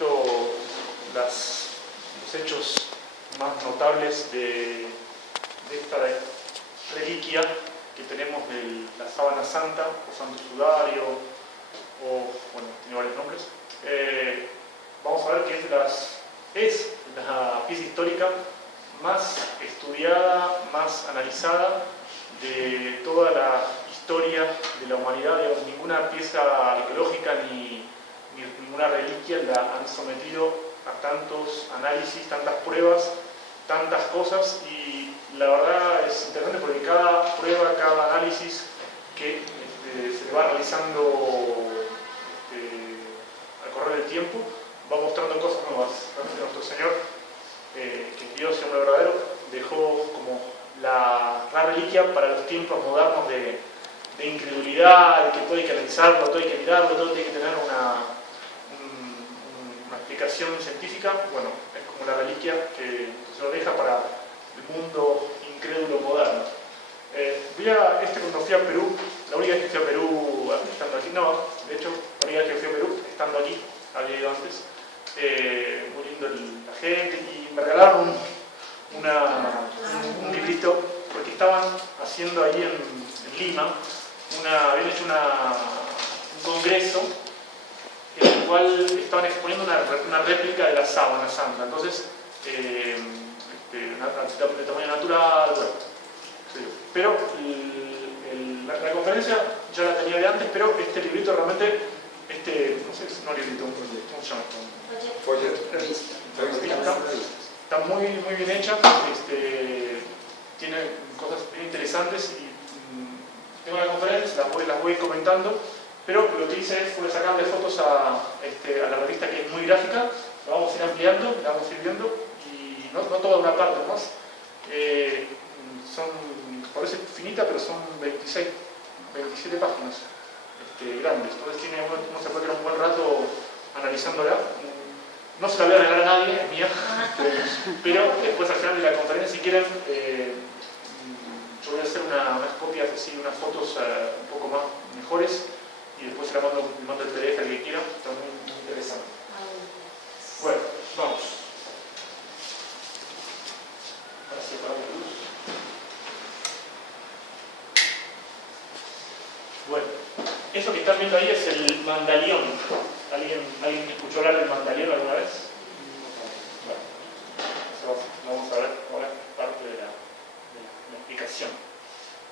poquito los hechos más notables de esta reliquia que tenemos de la sábana santa, o santo sudario, o, bueno, tiene varios nombres. Vamos a ver que es la pieza histórica más estudiada, más analizada de toda la historia de la humanidad. Digamos, ninguna pieza arqueológica ni ninguna reliquia la han sometido a tantos análisis, tantas pruebas, tantas cosas, y la verdad es interesante porque cada prueba, cada análisis que se le va realizando al correr del tiempo va mostrando cosas nuevas. Realmente nuestro Señor, que es Dios y hombre verdadero, dejó como la reliquia para los tiempos modernos de incredulidad, de que todo hay que analizarlo, todo hay que mirarlo, todo tiene que tener una explicación científica. Bueno, es como la reliquia que se lo deja para el mundo incrédulo moderno. Cuando fui a Perú, la única vez que fui a Perú estando aquí, no, de hecho, la única vez que fui a Perú estando aquí, había ido antes, muy lindo la gente, y me regalaron un librito, porque estaban haciendo ahí en Lima, habían hecho un congreso en el cual estaban exponiendo una réplica de la sábana santa. Entonces, de tamaño natural, bueno, pero la conferencia ya la tenía de antes, pero este librito realmente, no sé, no librito, ¿cómo se llama? Folleto. Está muy bien hecha, tiene cosas bien interesantes, y tengo la conferencia, las voy comentando, pero lo que hice fue sacarle fotos a la revista, que es muy gráfica. La vamos a ir ampliando, la vamos a ir viendo, y no toda una parte más. Parece finita, pero son 27 páginas grandes. Entonces uno se puede quedar un buen rato analizándola. No se la voy a regalar a nadie, es mía, pero después al final de la conferencia, si quieren, yo voy a hacer unas copias, así, unas fotos un poco más mejores, y después se la mando el PDF al que quiera. Está muy interesante. Bueno, vamos. Ahora sí, apagamos la luz. Bueno, eso que están viendo ahí es el mandalión. ¿Alguien escuchó hablar del mandalión alguna vez? Bueno, eso vamos a ver ahora parte de la explicación.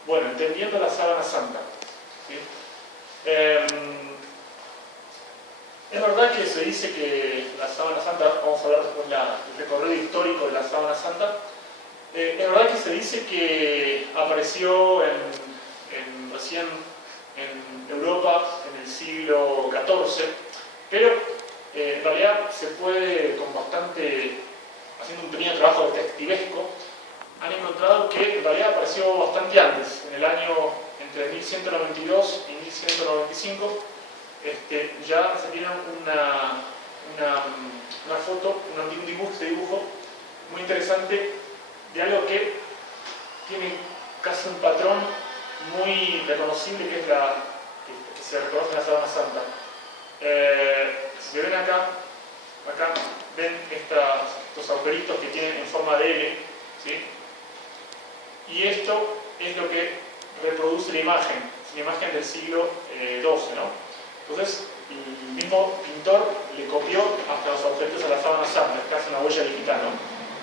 Bueno, entendiendo la sábana santa, ¿sí? Es verdad que se dice que la sábana santa, vamos a hablar después del recorrido histórico de la sábana santa, es verdad que se dice que apareció recién en Europa en el siglo XIV, pero en realidad se puede, haciendo un pequeño trabajo detectivesco, han encontrado que en realidad apareció bastante antes, en el año entre 1192 y 1195. Ya se tiene una foto, un dibujo muy interesante de algo que tiene casi un patrón muy reconocible, que es que se reconoce en la sábana santa. Si ven acá ven estos agujeritos que tienen en forma de L, ¿sí? Y esto es lo que reproduce la imagen. Es una imagen del siglo XII, ¿no? Entonces, el mismo pintor le copió hasta los objetos a la sábana santa, es casi una huella digital, ¿no?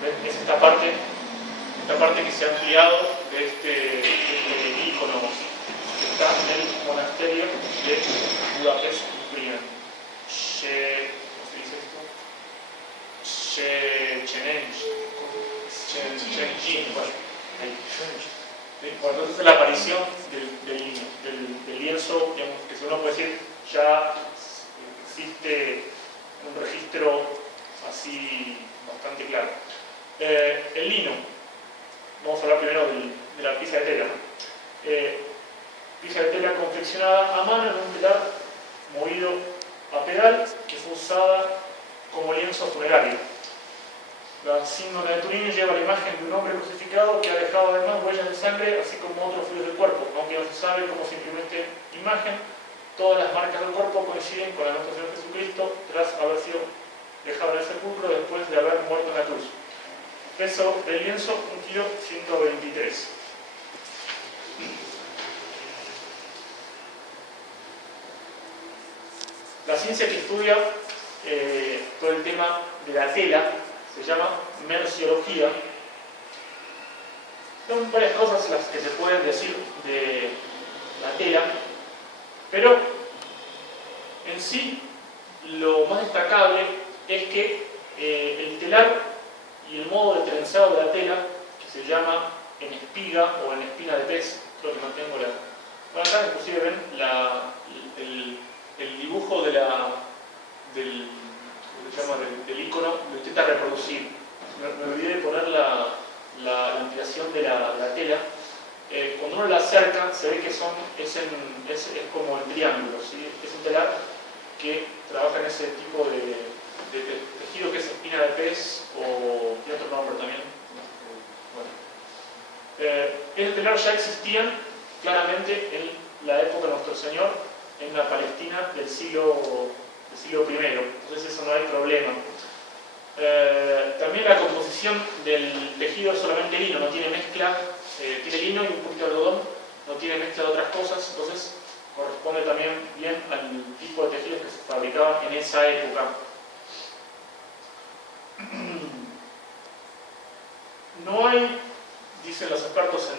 ¿Ven? Es esta parte que se ha ampliado de este ícono que está en el monasterio de Budapest, Hungría. ¿Cómo se dice esto? Shenzhen, bueno, ahí. Bueno, entonces la aparición del lienzo, digamos, que uno puede decir, ya existe un registro así bastante claro. El lino, vamos a hablar primero de la pieza de tela. Pieza de tela confeccionada a mano en un telar movido a pedal, que fue usada como lienzo funerario. La símbolo de Turín lleva la imagen de un hombre crucificado que ha dejado además huellas de sangre, así como otros fluidos del cuerpo. Aunque no se sabe cómo simplemente imagen, todas las marcas del cuerpo coinciden con la de nuestro Señor Jesucristo tras haber sido peso del lienzo 1,123 kg. La ciencia que estudia todo el tema de la tela se llama merciología. Son varias cosas las que se pueden decir de la tela, pero en sí lo más destacable es que el telar y el modo de trenzado de la tela, que se llama en espiga o en espina de pez, creo que mantengo la... Bueno, acá inclusive ven el dibujo del icono, lo intenta reproducir. Me olvidé de poner la ampliación de la tela. Cuando uno la acerca se ve que es como en triángulo, ¿sí? Es un telar que trabaja en ese tipo de tejido que es espina de pez o tiene otro nombre también. Bueno. Estos telar ya existían claramente en la época de nuestro Señor en la Palestina del siglo I, entonces eso no hay problema. También la composición del tejido es solamente lino, no tiene mezcla, tiene lino y un poquito de algodón, no tiene mezcla de otras cosas, entonces corresponde también bien al tipo de tejidos que se fabricaban en esa época. No hay, dicen los expertos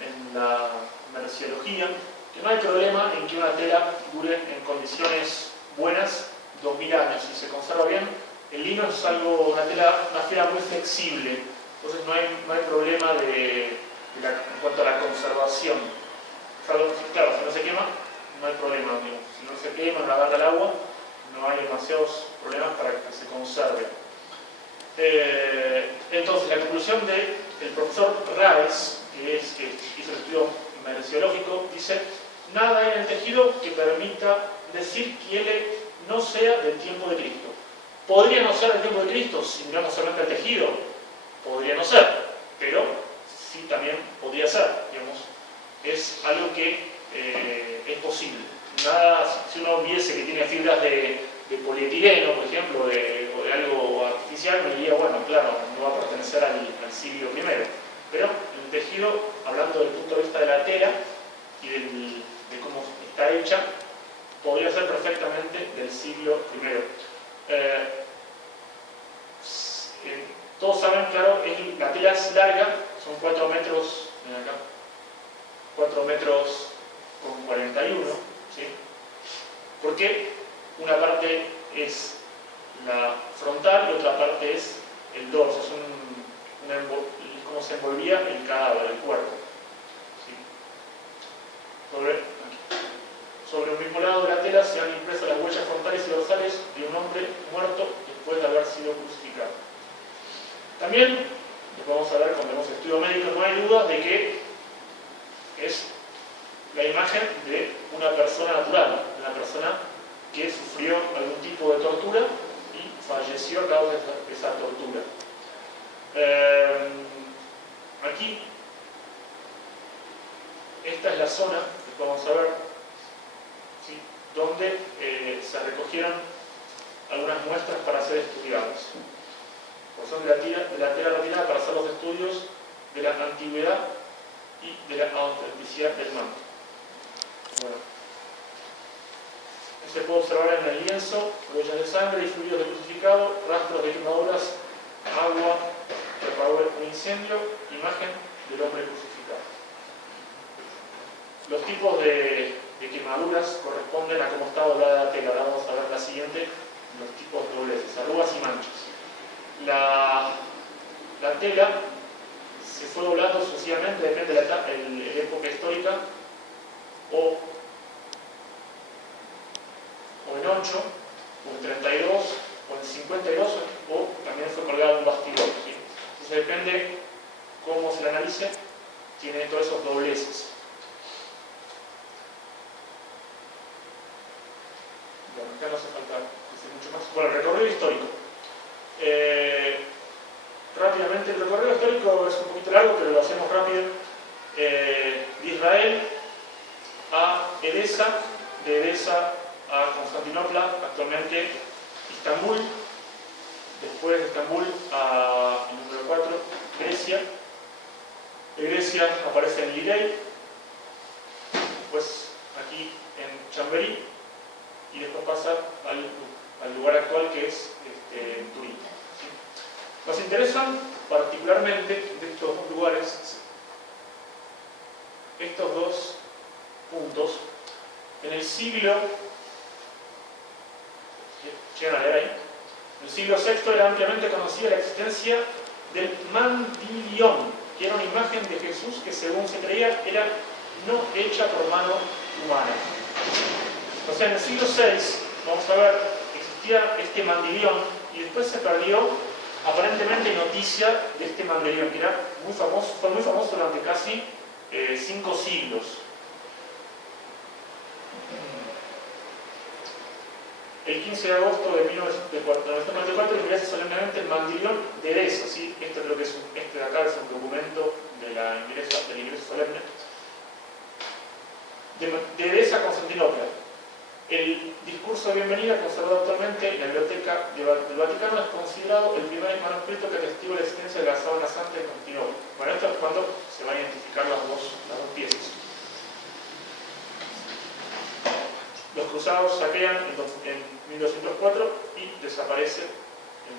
en la merciología, que no hay problema en que una tela dure en condiciones buenas 2000 años y se conserva bien. El lino es una tela muy flexible, entonces no hay problema en cuanto a la conservación. Claro, si no se quema, no hay problema. Si no se quema, no agarra el agua, no hay demasiados problemas para que se conserve. Entonces, la conclusión del profesor Raes, que hizo el estudio merciológico, dice: nada hay en el tejido que permita decir que él no sea del tiempo de Cristo. ¿Podría no ser del tiempo de Cristo si miramos solamente el tejido? Podría no ser, pero sí también podría ser, digamos. Es algo que es posible. Si uno viese que tiene fibras de polietileno, por ejemplo, o de algo artificial, me diría, bueno, claro, no va a pertenecer al siglo I. Pero el tejido, hablando desde el punto de vista de la tela y de cómo está hecha, podría ser perfectamente del siglo I. Todos saben, claro, la tela es larga, son 4 metros, miren acá, 4 metros con 41, ¿sí? Porque una parte es la frontal y otra parte es el dorso, es como se envolvía el cadáver, el cuerpo, ¿sí? Sobre el mismo lado de la tela se han impreso las huellas frontales y dorsales de un hombre muerto después de haber sido crucificado. También, vamos a ver cuando vemos estudio médico, no hay duda de que es la imagen de una persona natural, de una persona que sufrió algún tipo de tortura y falleció a causa de esa tortura. Aquí, esta es la zona que vamos a ver, ¿sí? Donde se recogieron algunas muestras para ser estudiadas. Pues son de la tela retirada para hacer los estudios de la antigüedad y de la autenticidad del manto. Bueno, se puede observar en el lienzo huellas de sangre y fluidos de crucificado, rastros de quemaduras, agua, reparó un incendio, imagen del hombre crucificado. Los tipos de quemaduras corresponden a cómo está doblada la tela. Ahora vamos a ver la siguiente, los tipos de dobleces, arrugas y manchas. La tela se fue doblando sucesivamente, depende de la época histórica, o en 8, o en 32, o en 52, o también fue colgado en un bastidor, ¿sí? Entonces depende cómo se la analice, tiene todos esos dobleces. Bueno, acá no hace falta decir mucho más. Bueno, el recorrido histórico. Rápidamente, el recorrido histórico es un poquito largo, pero lo hacemos rápido. De Israel a Edesa, de Edesa a Constantinopla, actualmente Istambul, después de Estambul a el número 4, Grecia. De Grecia aparece en Lirey, después aquí en Chambéry, y después pasa al lugar actual que es Turín. ¿Sí? Nos interesan particularmente de estos dos lugares estos dos puntos. En el siglo, llegan a leer ahí, en el siglo VI era ampliamente conocida la existencia del mandilión, que era una imagen de Jesús que, según se creía, era no hecha por mano humana. O sea, en el siglo VI, vamos a ver, existía este mandilión y después se perdió aparentemente noticia de este mandilión, que era muy famoso, fue muy famoso durante casi 5 siglos. El 15 de agosto de 1994 ingresa solemnemente el mandilión de Edesa, ¿sí? Este creo que es este de acá es un documento del ingreso solemne de Edesa a Constantinopla. El discurso de bienvenida, conservado actualmente en la Biblioteca del Vaticano, es considerado el primer manuscrito que atestigua la existencia de la sábana santa de Constantinopla. Bueno, esto es cuando se van a identificar las dos piezas. Los cruzados saquean en 1204 y desaparece el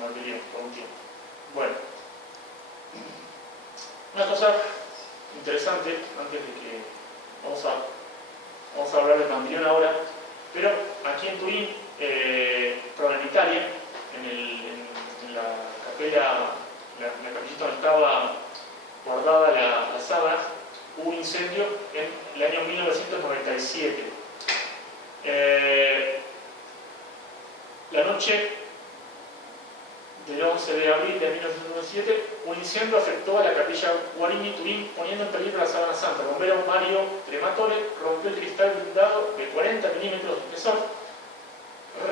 mandilión por un tiempo. Bueno, una cosa interesante, antes de que vamos a hablar del mandilión ahora, pero aquí en Turín, perdón, en Italia, en la capilla, la capillita donde estaba guardada la sábana, hubo un incendio en el año 1997. La noche del 11 de abril de 1997, un incendio afectó a la capilla Guarini Turín, poniendo en peligro la sábana santa. El bombero Mario Trematore rompió el cristal blindado de 40 milímetros de espesor,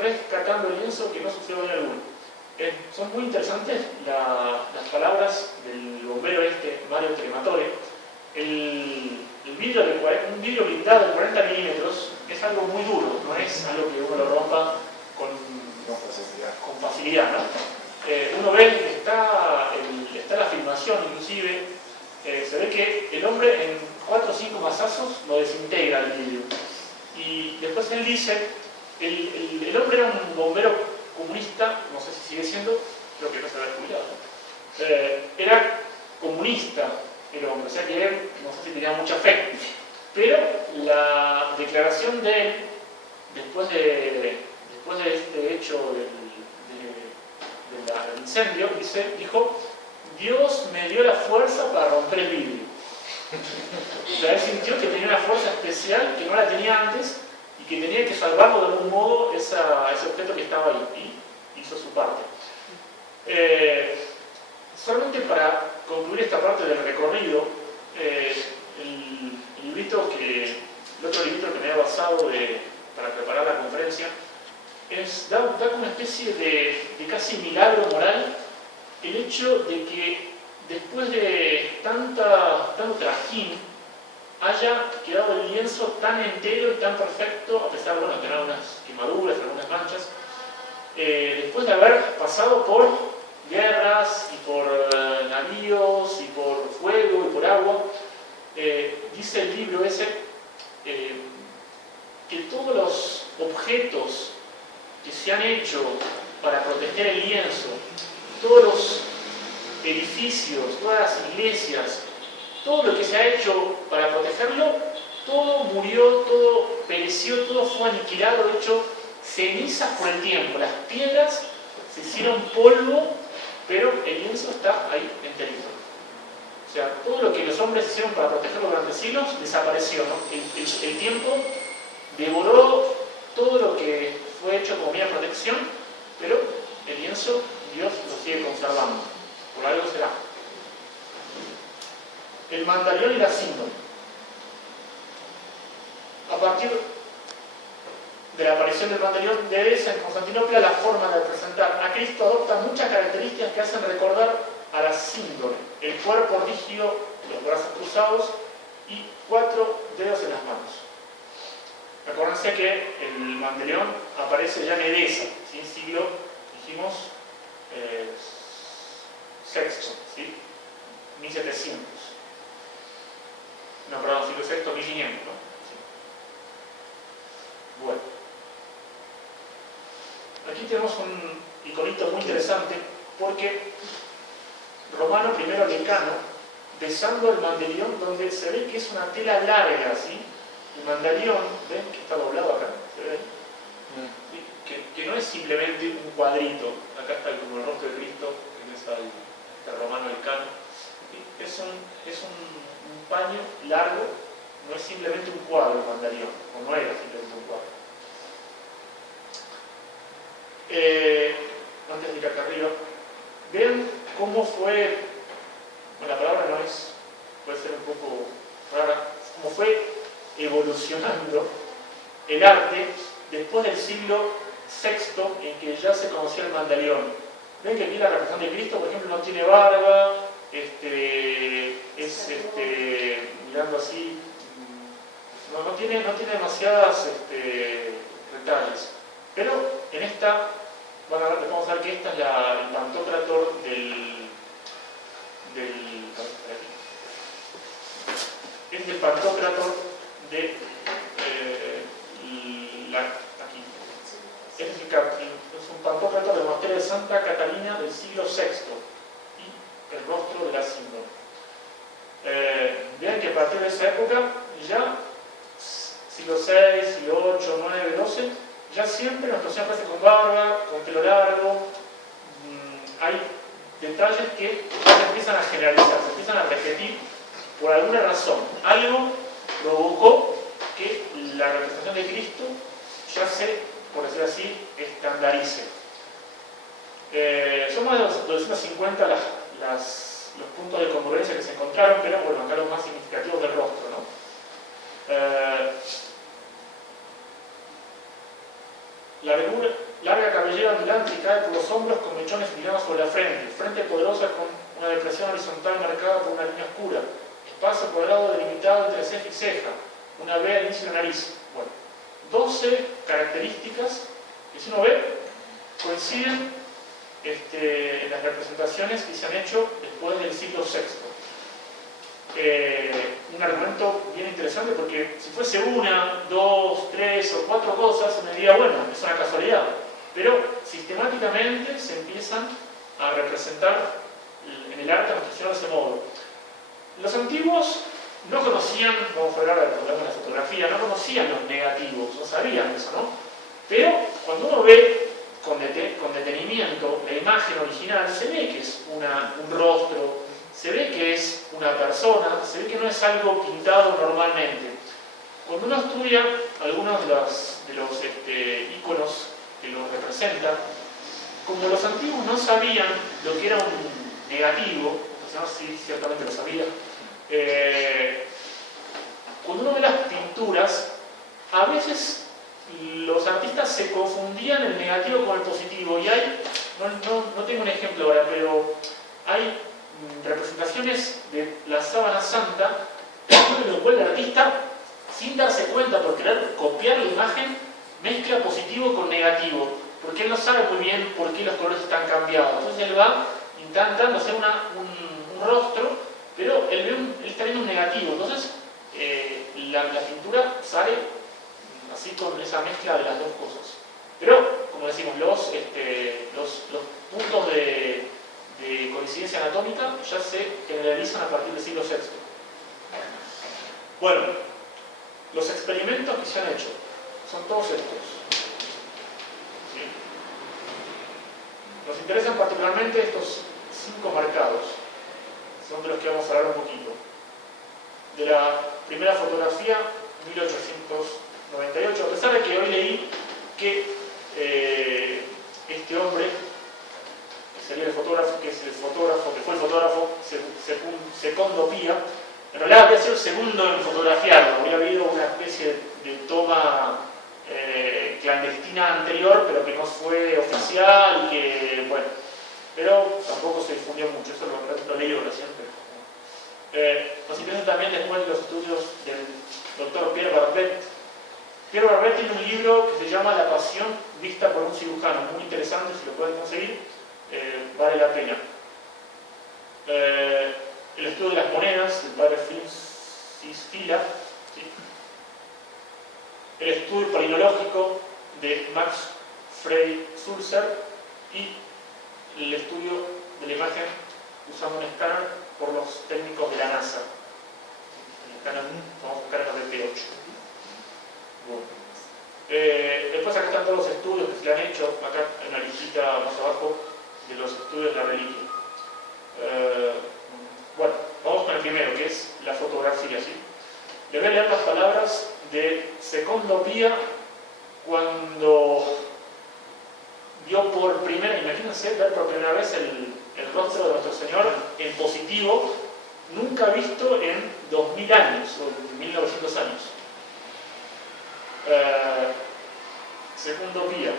rescatando el lienzo que no sufrió daño alguno. Son muy interesantes las palabras del bombero Mario Trematore. Un vidrio blindado de 40 milímetros es algo muy duro, no es algo que uno lo rompa con facilidad, ¿no? Uno ve, está la filmación inclusive, se ve que el hombre en 4 o 5 mazazos lo desintegra el vidrio. Y después él dice, el hombre era un bombero comunista, no sé si sigue siendo, creo que no se había jubilado. Era comunista el hombre, o sea que él, no sé si tenía mucha fe. Pero la declaración de él, después de este hecho del incendio, dijo: Dios me dio la fuerza para romper el vidrio. O sea, él sintió que tenía una fuerza especial que no la tenía antes y que tenía que salvarlo de algún modo ese objeto que estaba ahí, y hizo su parte. Solamente para concluir esta parte del recorrido, el otro librito que me había basado para preparar la conferencia da como una especie de casi milagro moral el hecho de que después de tanto trajín haya quedado el lienzo tan entero y tan perfecto, a pesar de tener algunas quemaduras, algunas manchas, después de haber pasado por guerras y por navíos y por fuego y por agua. Dice el libro ese que todos los objetos que se han hecho para proteger el lienzo, todos los edificios, todas las iglesias, todo lo que se ha hecho para protegerlo, todo murió, todo pereció, todo fue aniquilado, de hecho cenizas por el tiempo. Las piedras se hicieron polvo, pero el lienzo está ahí enterito. O sea, todo lo que los hombres hicieron para protegerlo durante siglos desapareció, ¿no? El tiempo devoró todo lo que fue hecho como medida de protección, pero el lienzo Dios lo sigue conservando. Por algo será. El mandalión y la síndrome. A partir de la aparición del mandalión de Edesa en Constantinopla, la forma de representar a Cristo adopta muchas características que hacen recordar a la síndrome: el cuerpo rígido, los brazos cruzados y 4 dedos en las manos. Acuérdense que el mandalión aparece ya en Edesa, ¿sí? Siglo, dijimos, sexto, ¿sí? un iconito muy interesante porque Romano I Lecano, besando el mandelión, donde se ve que es una tela larga, ¿sí? El mandelión, ¿ven? Que está doblado acá, ¿se ve ahí? ¿Sí? Que no es simplemente un cuadrito, acá está como el rostro de Cristo, que es el Romano Lecano. ¿Sí? Es un paño largo, no es simplemente un cuadro el mandelión, o no era simplemente un cuadro. Antes de ir acá arriba, vean cómo fue, bueno, la palabra no es, puede ser un poco rara, cómo fue evolucionando el arte después del siglo VI, en que ya se conocía el mandelión. Ven que aquí la representación de Cristo, por ejemplo, no tiene barba, mirando así, no tiene demasiadas detalles. Pero en esta, bueno, ahora les vamos a ver que esta es el Pantocrator es el Pantocrator de aquí. Es un Pantocrator del monasterio de Santa Catalina del siglo VI y el rostro de la símbolo. Vean que a partir de esa época ya siglo VI, siglo VIII, IX, XII, ya siempre nuestro Señor aparece con barba, con pelo largo. Hay detalles que ya se empiezan a generalizar, se empiezan a repetir por alguna razón. Algo provocó que la representación de Cristo ya se, por decirlo así, estandarice. Son más de 250 los puntos de congruencia que se encontraron, pero bueno, acá los más significativos del rostro, ¿no? La larga cabellera ondulante que cae por los hombros con mechones filados sobre la frente. Frente poderosa con una depresión horizontal marcada por una línea oscura. Espacio cuadrado delimitado entre ceja y ceja. Una V al inicio de la nariz. Bueno, 12 características que, si uno ve, coinciden en las representaciones que se han hecho después del siglo VI. Un argumento bien interesante porque si fuese una, dos, tres o cuatro cosas, uno diría, bueno, es una casualidad. Pero sistemáticamente se empiezan a representar en el arte a nuestro Señor de ese modo. Los antiguos no conocían, vamos a hablar del problema de la fotografía, no conocían los negativos, no sabían eso, ¿no? Pero cuando uno ve con detenimiento la imagen original, se ve que es un rostro, se ve que es una persona, se ve que no es algo pintado normalmente. Cuando uno estudia algunos de los íconos que los representan, como los antiguos no sabían lo que era un negativo, no sé si ciertamente lo sabía, cuando uno ve las pinturas, a veces los artistas se confundían el negativo con el positivo, y hay, no tengo un ejemplo ahora, pero hay representaciones de la sábana santa en lo cual el artista, sin darse cuenta, por querer copiar la imagen, mezcla positivo con negativo, porque él no sabe muy bien por qué los colores están cambiados. Entonces él va intentando hacer un rostro, pero él está viendo un negativo. Entonces la pintura sale así con esa mezcla de las dos cosas. Pero, como decimos, los puntos de coincidencia anatómica ya se generalizan a partir del siglo VI. Bueno, los experimentos que se han hecho son todos estos. ¿Sí? Nos interesan particularmente estos 5 marcados, son de los que vamos a hablar un poquito. De la primera fotografía, 1898, a pesar de que hoy leí que este hombre, que sería el fotógrafo, que fue el fotógrafo, Secondo Pia, en realidad había sido el segundo en fotografiarlo, habría habido una especie de toma clandestina anterior, pero que no fue oficial, y que, bueno, pero tampoco se difundió mucho, eso lo leí recién. Nos interesan también después los estudios del doctor Pierre Barbet. Pierre Barbet tiene un libro que se llama La pasión vista por un cirujano, muy interesante, si lo pueden conseguir, vale la pena. El estudio de las monedas, del padre Francis Fila, ¿sí? El estudio palinológico de Max Frey Sulzer, y el estudio de la imagen usando un escáner por los técnicos de la NASA. El escáner, vamos a buscar en el DP8. Bueno. Después acá están todos los estudios que se le han hecho, acá en una listita más abajo de los estudios de la reliquia. Bueno, vamos con el primero, que es la fotografía, ¿sí? Le voy a leer las palabras de Secondo Pia cuando vio por primera, imagínense, ver por primera vez el rostro de nuestro Señor en positivo, nunca visto en 2000 años, o en 1900 años. Secondo Pia.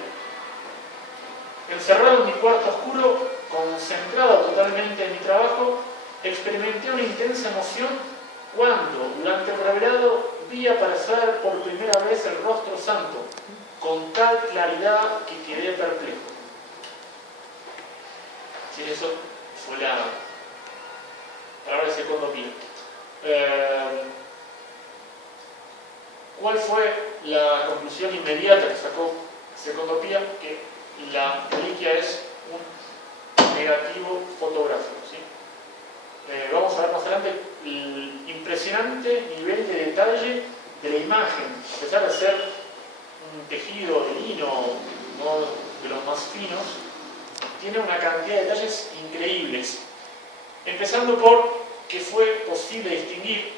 Encerrado en mi cuarto oscuro, concentrado totalmente en mi trabajo, experimenté una intensa emoción cuando, durante el revelado, vi aparecer por primera vez el rostro santo, con tal claridad que quedé perplejo. Sí, eso fue la palabra de Secondo Pia. ¿Cuál fue la conclusión inmediata que sacó Secondo Pia? Que la reliquia es un negativo fotográfico, ¿sí? Vamos a ver más adelante el impresionante nivel de detalle de la imagen, a pesar de ser un tejido de lino, no de los más finos, tiene una cantidad de detalles increíbles. Empezando por que fue posible distinguir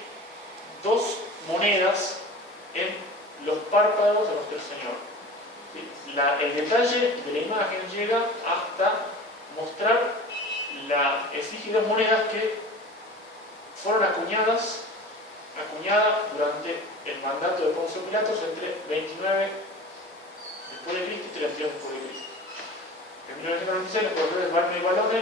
dos monedas en los párpados de nuestro Señor. El detalle de la imagen llega hasta mostrar la efigie de dos monedas que fueron acuñadas durante el mandato de Poncio Pilatos entre 29 después de Cristo y 32 después de Cristo. En 1996 los profesores Wagner y Balone,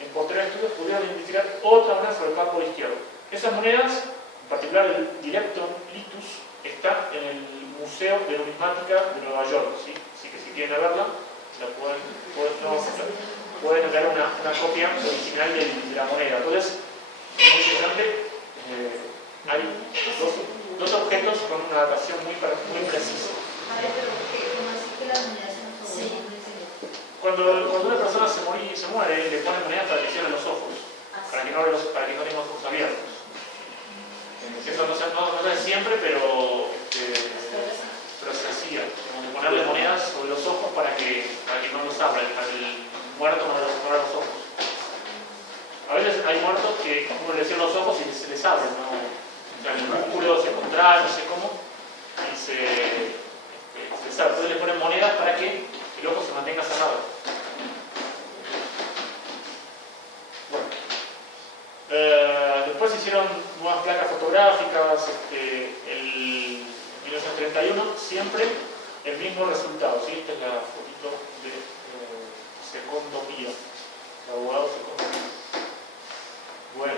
en posteriores estudios, pudieron identificar otra moneda sobre el párpado izquierdo. Esas monedas, en particular el Directum Litus, está en el Museo de Numismática de Nueva York, ¿sí? Así que si quieren verla, la pueden ver una copia original de la moneda. Entonces, es muy interesante. Hay dos objetos con una datación muy precisa. Cuando una persona se muere, le ponen monedas para que cierren los ojos, para que no tengan los ojos abiertos. Eso no se hace siempre, pero se hacía. De ponerle monedas sobre los ojos para que no los abran, para que el muerto no abra los ojos. A veces hay muertos que uno le cierra los ojos y se les abre, ¿no? O sea, el músculo se contrae, no sé cómo, y se les abre. Entonces le ponen monedas para que el ojo se mantenga cerrado. Bueno. Después se hicieron nuevas placas fotográficas, en 1931, siempre el mismo resultado, ¿sí? Esta es la fotito de Secondo Pia, el abogado Secondo Pia. Bueno,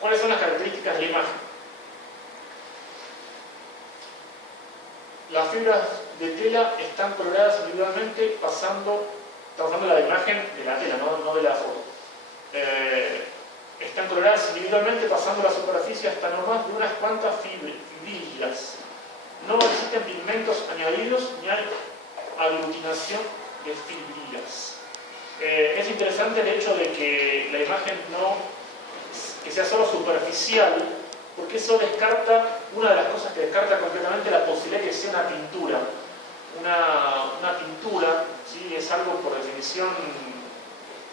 ¿cuáles son las características de la imagen? Las fibras de tela están coloradas individualmente estamos hablando de la imagen de la tela, no de la foto. Están coloradas individualmente pasando la superficie hasta no más de unas cuantas fibrillas. No existen pigmentos añadidos ni hay aglutinación de fibrillas. Es interesante el hecho de que la imagen que sea solo superficial, porque eso descarta, una de las cosas que descarta completamente la posibilidad de que sea una pintura. Una pintura, ¿sí? Es algo por definición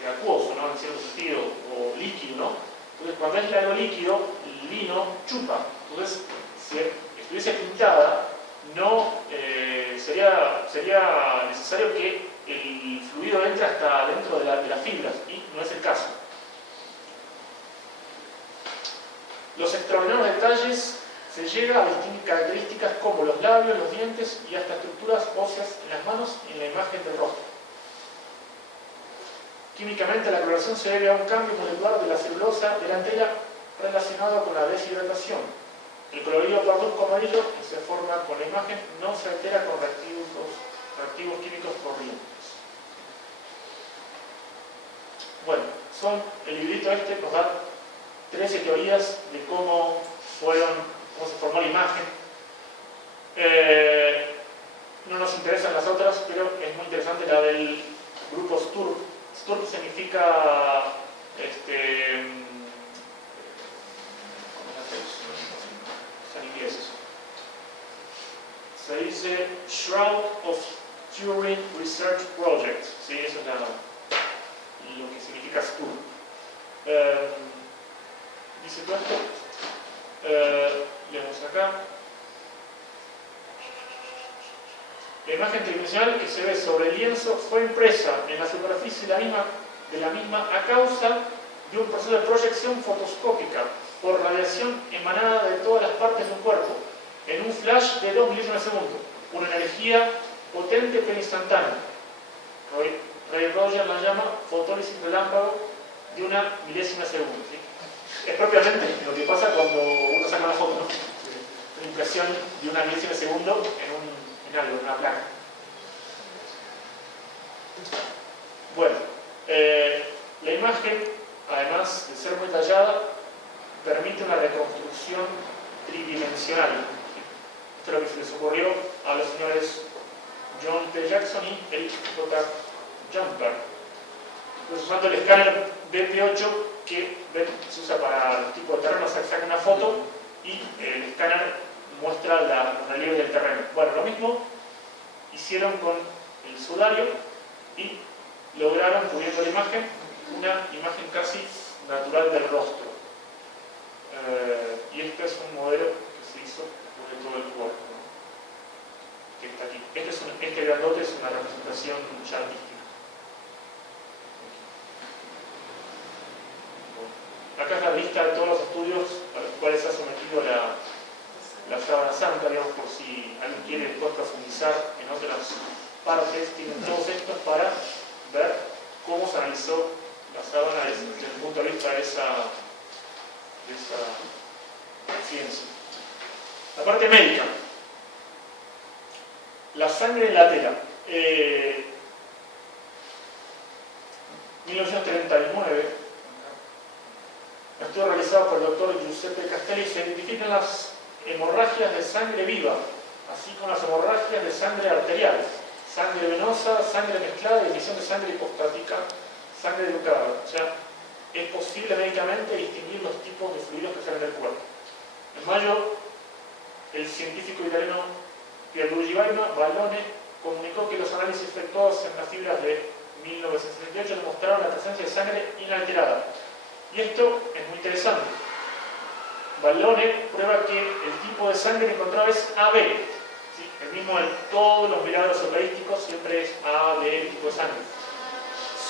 acuoso, ¿no? En cierto sentido, o líquido, ¿no? Entonces, cuando es algo líquido, el lino chupa. Entonces, si estuviese pintada, sería necesario que el fluido entre hasta dentro de las fibras, y no es el caso. Los extraordinarios detalles se llega a distinguir características como los labios, los dientes y hasta estructuras óseas en las manos y en la imagen del rostro. Químicamente, la coloración se debe a un cambio molecular de la celulosa de la tela relacionado con la deshidratación. El colorido parduzco amarillo que se forma con la imagen no se altera con reactivos químicos corrientes. Bueno, el librito nos da 13 teorías de cómo se formó la imagen. No nos interesan las otras, pero es muy interesante la del grupo STURP. STURP significa ¿cómo es en inglés eso? Se dice Shroud of Turing Research Project. ¿Sí? Eso es lo que significa STURP. Dice todo esto. Leemos acá. La imagen tridimensional que se ve sobre el lienzo fue impresa en la superficie de la misma a causa de un proceso de proyección fotoscópica por radiación emanada de todas las partes de un cuerpo en un flash de 2 milésimas de segundo, una energía potente pero instantánea. Ray Rogers la llama fotólisis relámpago de 1 milésima de segundo. ¿Sí? Es propiamente lo que pasa cuando uno saca una foto, ¿no? Una impresión de 1 milésima de segundo en algo, en una placa. Bueno, la imagen, además de ser muy tallada, permite una reconstrucción tridimensional. Esto es lo que se les ocurrió a los señores John T. Jackson y Eric J. Jumper. Entonces, usando el escáner BP8 que se usa para el tipo de terreno, se saca una foto y el escáner muestra los relieves del terreno. Bueno, lo mismo hicieron con el sudario y lograron, cubriendo la imagen, una imagen casi natural del rostro. Y este es un modelo que se hizo de todo el cuerpo, ¿no? Que está aquí. Este grandote es una representación ya artística. Bueno. Acá es la lista de todos los estudios a los cuales se ha sometido la sábana santa, digamos, por si alguien quiere después profundizar en otras partes, tienen todos estos para ver cómo se analizó la sábana desde el punto de vista de esa ciencia. La parte médica. La sangre en la tela. 1939, un estudio realizado por el doctor Giuseppe Castelli, se identifican las hemorragias de sangre viva, así como las hemorragias de sangre arterial, sangre venosa, sangre mezclada y emisión de sangre hipostática, sangre de un cadáver. O sea, es posible médicamente distinguir los tipos de fluidos que salen del cuerpo. En mayo, el científico italiano Pierluigi Vallone comunicó que los análisis efectuados en las fibras de 1978 demostraron la presencia de sangre inalterada. Y esto es muy interesante. Vallone prueba que el tipo de sangre encontrado es AB. ¿Sí? El mismo en todos los milagros eucarísticos siempre es AB el tipo de sangre.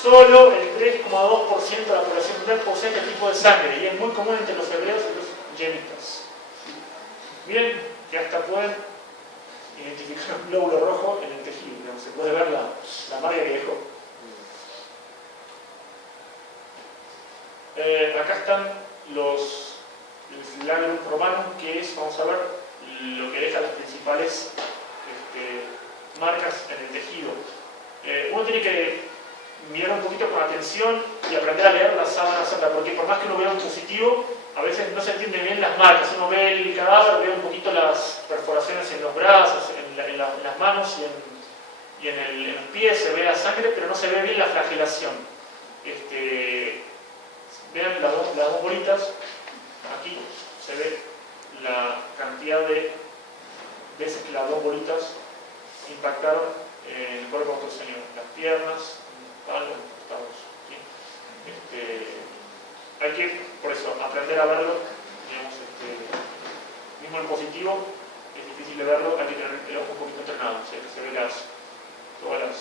Solo el 3,2% de la población mundial posee este tipo de sangre y es muy común entre los hebreos y los yemitas. Miren que hasta pueden identificar un glóbulo rojo en el tejido, digamos, se puede ver la marca que dejó. Acá están el flagellum romanum, que es, vamos a ver, lo que deja las principales marcas en el tejido. Uno tiene que mirar un poquito con atención y aprender a leer la sábana santa, porque por más que uno vea un positivo, a veces no se entienden bien las marcas. Uno ve el cadáver, ve un poquito las perforaciones en los brazos, en las manos y en los pies, se ve la sangre, pero no se ve bien la flagelación. Vean las dos bolitas, aquí se ve la cantidad de veces que las dos bolitas impactaron el cuerpo de nuestro Señor, las piernas, los costados. ¿Sí? Hay que, por eso, aprender a verlo, digamos, mismo en positivo, es difícil de verlo, hay que tener el ojo un poquito entrenado, ¿sí? Se ve todas las,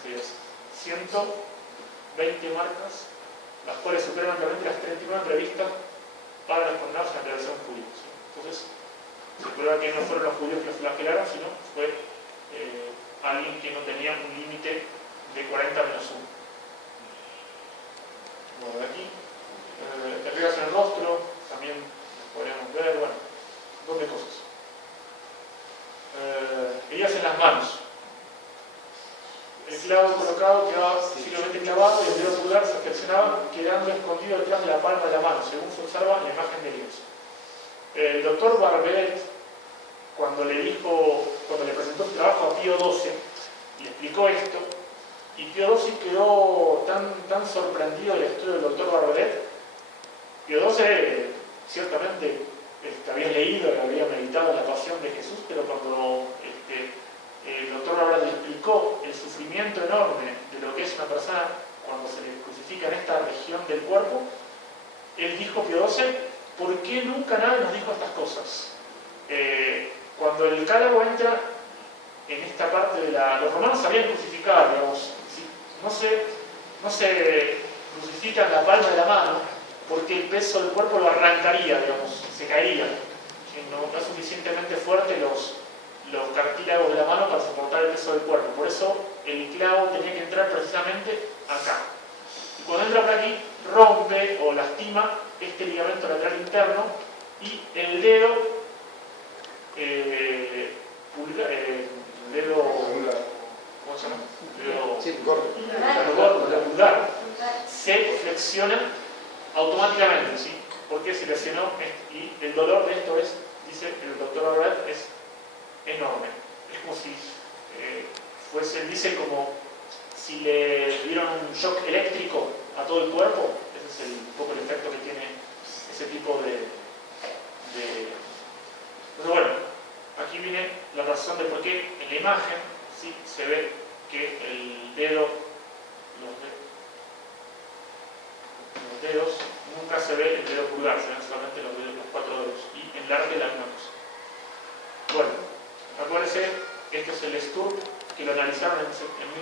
así es, 120 marcas, las cuales superan realmente las 39 previstas para los condenados en la tradición judía. ¿Sí? Entonces, se prueba que no fueron los judíos que los flagelaron, sino fue alguien que no tenía un límite de 40 menos 1. Bueno, de aquí, hernias en el rostro, también podríamos ver, bueno, un montón de cosas. Heridas en las manos. El clavo colocado quedaba físicamente clavado y el dedo pulgar se flexionaba, quedando escondido detrás de la palma de la mano, según se observa en la imagen de Dios. El doctor Barbelet, cuando le presentó el trabajo a Pío XII, le explicó esto, y Pío XII quedó tan sorprendido del estudio del doctor Barbaret. Pío XII ciertamente había leído y había meditado en la pasión de Jesús, pero cuando el doctor Barbaret le explicó el sufrimiento enorme de lo que es una persona cuando se le crucifica en esta región del cuerpo, él dijo, Pío XII, ¿por qué nunca nadie nos dijo estas cosas? Cuando el cálago entra en esta parte de los romanos sabían crucificar, digamos, no se crucifica en la palma de la mano porque el peso del cuerpo lo arrancaría, digamos, se caería. No es suficientemente fuerte los cartílagos de la mano para soportar el peso del cuerpo. Por eso el clavo tenía que entrar precisamente acá. Y cuando entra por aquí, rompe o lastima este ligamento lateral interno y el dedo ¿cómo se llama? Dedo pulgar se flexiona automáticamente, ¿sí? Porque se lesionó y el dolor de esto es, dice el doctor Barbaret, es enorme. Es como si fuese, dice, como si le dieron un shock eléctrico a todo el cuerpo. Ese es un poco el efecto que tiene ese tipo de... Entonces, bueno, aquí viene la razón de por qué en la imagen sí se ve que el dedo, los dedos, nunca se ve el dedo pulgar, se ven solamente los 4 dedos, y en el arte la misma cosa. Bueno, acuérdense, esto es el Sturm, que lo analizaron en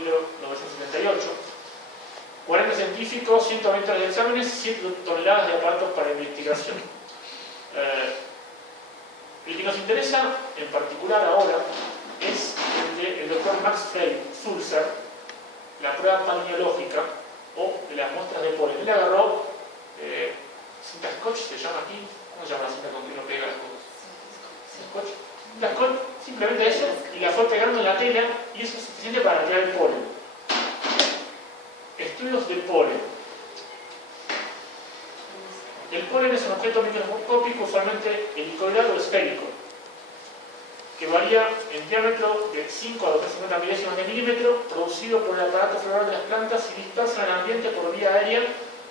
1978. 40 científicos, 120 horas de exámenes, 7 toneladas de aparatos para investigación. El que nos interesa en particular ahora es el doctor Max Frey-Sulzer, la prueba palinologica o de las muestras de polen. Él agarró cinta scotch, se llama aquí. ¿Cómo se llama la cinta con que uno pega las cosas? ¿Scotch? La scotch, simplemente eso, y la fue pegando en la tela, y eso es suficiente para crear el polen. Estudios de polen. El polen es un objeto microscópico, usualmente helicoidal o esférico, que varía en diámetro de 5 a 250 milésimas de milímetro, producido por el aparato floral de las plantas y disperso en el ambiente por vía aérea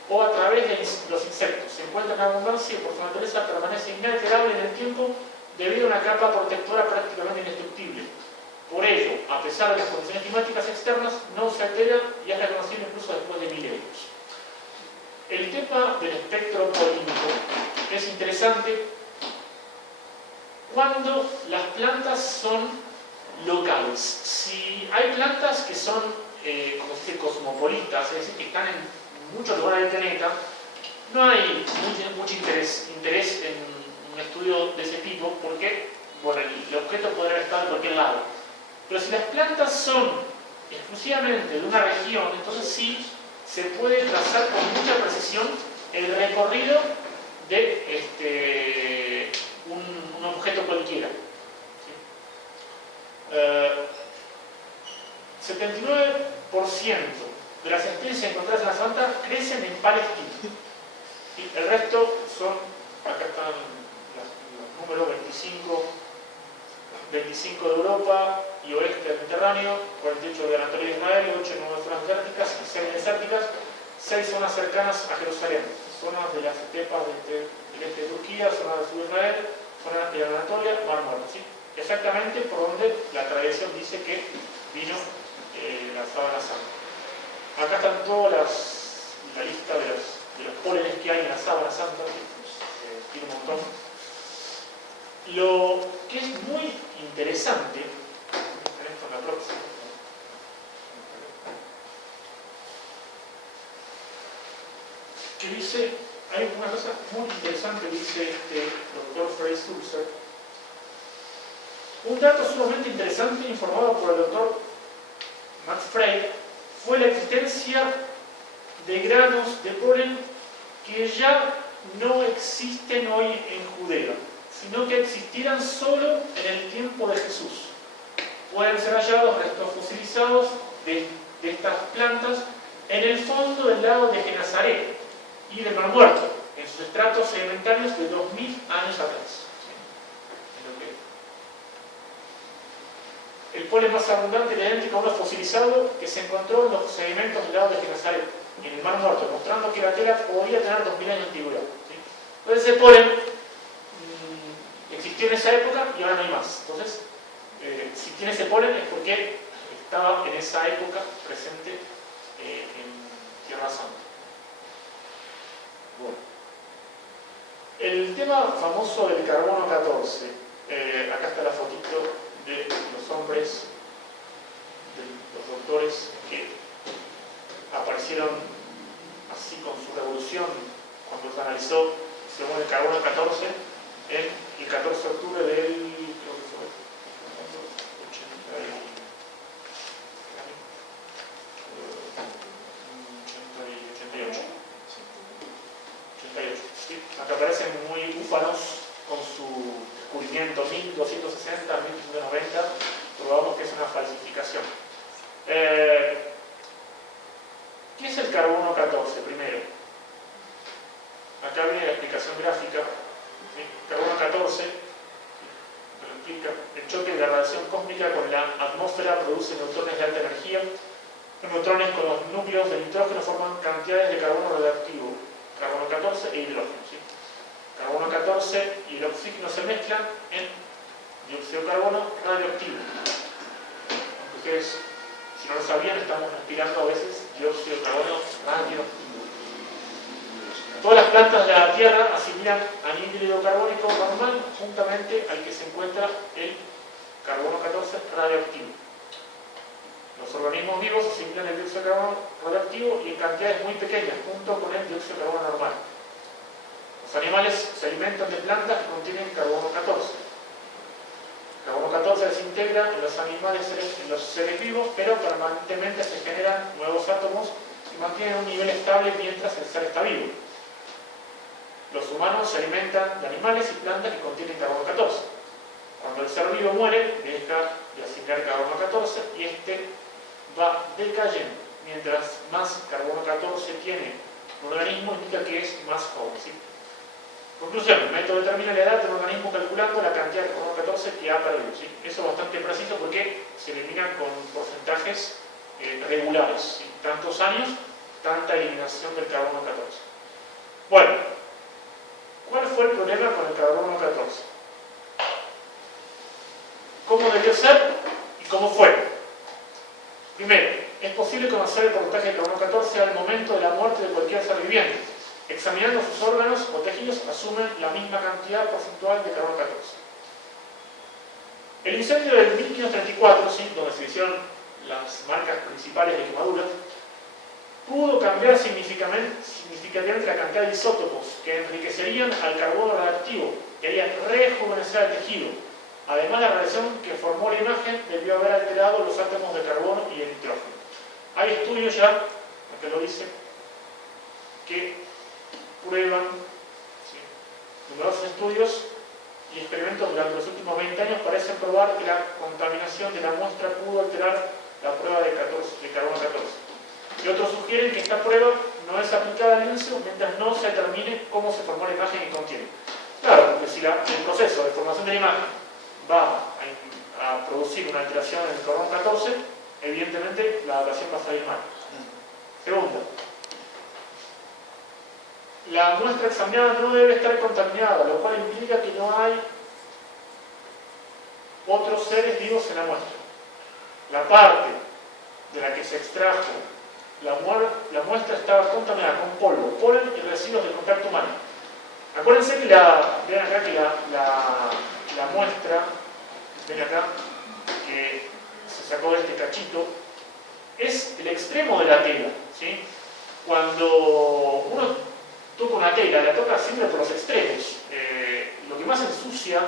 o a través de los insectos. Se encuentra en abundancia y por su naturaleza permanece inalterable en el tiempo debido a una capa protectora prácticamente indestructible. Por ello, a pesar de las condiciones climáticas externas, no se altera y es reconocible incluso después de milenios. El tema del espectro polínico es interesante cuando las plantas son locales. Si hay plantas que son, como se dice, cosmopolitas, es decir, que están en muchos lugares del planeta, no hay mucho interés en un estudio de ese tipo, porque bueno, el objeto podría estar en cualquier lado. Pero si las plantas son exclusivamente de una región, entonces sí se puede trazar con mucha precisión el recorrido de un objeto cualquiera. ¿Sí? 79% de las especies encontradas en la Santa crecen en Palestina. ¿Sí? El resto son, acá están los números 25 de Europa y oeste del Mediterráneo, 48 de Anatolia e Israel, 8 en 9 zonas desérticas y 6 desérticas, 6 zonas cercanas a Jerusalén, zonas de las estepas del este de Turquía, zonas del sur de Israel, zonas de Anatolia, Mar Muerto. ¿Sí? Exactamente por donde la tradición dice que vino la sábana santa. Acá están todas la lista de los pólenes que hay en la sábana santa, tiene un montón. Lo que es muy interesante, esto en la próxima, que dice, hay una cosa muy interesante que dice este doctor Frey-Sulzer. Un dato sumamente interesante informado por el doctor Max Frey fue la existencia de granos de polen que ya no existen hoy en Judea, sino que existieran solo en el tiempo de Jesús. Pueden ser hallados restos fosilizados de estas plantas en el fondo del lago de Genazaret y del Mar Muerto, en sus estratos sedimentarios de 2000 años atrás. El polen más abundante era idéntico a uno fosilizado que se encontró en los sedimentos del lago de Genesaret, en el Mar Muerto, mostrando que la tela podía tener 2000 años de antigüedad. ¿Sí? Entonces ese polen existió en esa época y ahora no hay más. Entonces, si tiene ese polen es porque estaba en esa época presente en Tierra Santa. Bueno. El tema famoso del carbono 14. Acá está la fotito de los hombres, de los doctores que aparecieron así con su revolución cuando se analizó según el carbono 14 en el 14 de octubre del, creo que fue 88. ¿Sí? Acá aparecen muy úfanos con su descubrimiento 1260, 1390, probamos que es una falsificación. ¿Qué es el carbono 14? Primero, acá viene la explicación gráfica. ¿Sí? Carbono 14, que lo explica, el choque de la radiación cósmica con la atmósfera produce neutrones de alta energía. Los neutrones con los núcleos del nitrógeno forman cantidades de carbono radioactivo, carbono 14 e hidrógeno. ¿Sí? Carbono 14 y el oxígeno se mezclan en dióxido de carbono radioactivo. Aunque ustedes, si no lo sabían, estamos respirando a veces dióxido de carbono radioactivo. Todas las plantas de la Tierra asimilan anhídrido carbónico normal juntamente al que se encuentra el carbono 14 radioactivo. Los organismos vivos asimilan el dióxido de carbono radioactivo y en cantidades muy pequeñas, junto con el dióxido de carbono normal. Los animales se alimentan de plantas que contienen carbono 14. El carbono 14 se integra en los animales, en los seres vivos, pero permanentemente se generan nuevos átomos y mantienen un nivel estable mientras el ser está vivo. Los humanos se alimentan de animales y plantas que contienen carbono 14. Cuando el ser vivo muere, deja de asimilar carbono 14 y este va decayendo. Mientras más carbono 14 tiene un organismo, indica que es más joven. ¿Sí? Conclusión, el método determina la edad del organismo calculando la cantidad de carbono 14 que ha perdido. ¿Sí? Eso es bastante preciso porque se elimina con porcentajes regulares. ¿Sí? Tantos años, tanta eliminación del carbono 14. Bueno, ¿cuál fue el problema con el carbono 14? ¿Cómo debió ser y cómo fue? Primero, es posible conocer el porcentaje de carbono 14 al momento de la muerte de cualquier ser viviente. Examinando sus órganos o tejidos, asumen la misma cantidad porcentual de carbono 14. El incendio del 1534, ¿sí? Donde se hicieron las marcas principales de quemaduras, pudo cambiar significativamente la cantidad de isótopos que enriquecerían al carbono radioactivo, que haría rejuvenecer el tejido. Además, la radiación que formó la imagen debió haber alterado los átomos de carbono y el nitrógeno. Hay estudios ya, acá lo dice, que prueban, ¿sí? Numerosos estudios y experimentos durante los últimos 20 años parecen probar que la contaminación de la muestra pudo alterar la prueba de carbono 14. Y otros sugieren que esta prueba no es aplicada al lienzo mientras no se determine cómo se formó la imagen que contiene. Claro, porque si el proceso de formación de la imagen va a producir una alteración en el carbono 14, evidentemente la datación va a salir mal. Segunda, la muestra examinada no debe estar contaminada, lo cual implica que no hay otros seres vivos en la muestra. La parte de la que se extrajo la muestra estaba contaminada con polvo, polen y residuos del contacto humano. Acuérdense que ven acá que la muestra, ven acá, que se sacó de este cachito, es el extremo de la tela. ¿Sí? Cuando uno toca una tela, la toca siempre por los extremos. Lo que más ensucia,